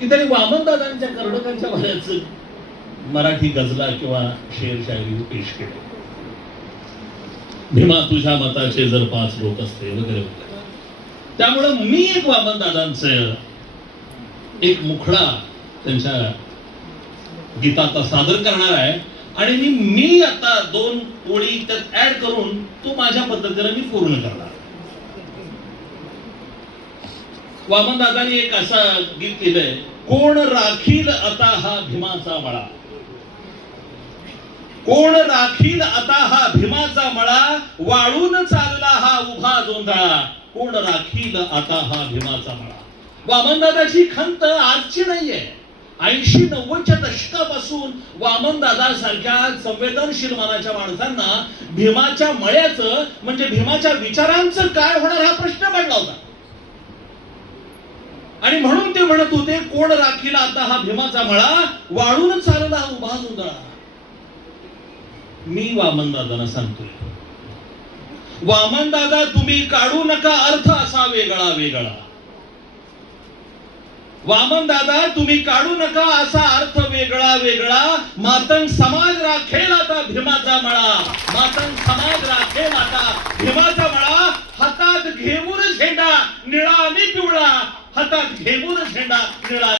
की त्यांनी वामनदादांच्या कर्णकांच्या भाऱ्याचं मराठी गजला किंवा शेर शायरी पेश केले. भीमा तुझ्या मताचे जर 5 लोक असते वगैरे वगैरे. त्यामुळं मी एक वामनदादांचं एक मुखडा त्यांच्या गीताचा सादर करणार आहे आणि मी आता 2 ओळी त्यात ऍड करून तो माझ्या पद्धतीने मी पूर्ण करणार. वामनदादांनी एक असं गीत केलंय, कोण राखील आता हा भीमाचा मळा, कोण राखील आता हा भीमाचा मळा, वाळून चालला हा उभा जोंधळा, कोण राखील आता हा भीमाचा मळा. वामनदादाची खंत आजची नाहीये. 80-90च्या दशकापासून वामनदादा सारख्या संवेदनशील मनाच्या माणसांना भीमाच्या मळ्याचं म्हणजे भीमाच्या विचारांचं काय होणार हा प्रश्न पडला होता. आणि म्हणून ते म्हणत होते, कोण राखील आता हा भीमाचा मळा, वाळून चालला हा उभा जोंधळा. मी वामनदादांना सांगतोय, वामनदादा तुम्ही काढू नका अर्थ असा वेगळा वेगळा. वामनदादा तुम्ही काढू नका असा अर्थ वेगळा वेगळा. मातंग समाज राखेल आता भीमाचा मळा, मातंग समाज राखेल आता भीमाचा मळा. हातात घेऊन झेंडा निळा आणि पिवळा, हातात घेऊन झेंडा निळा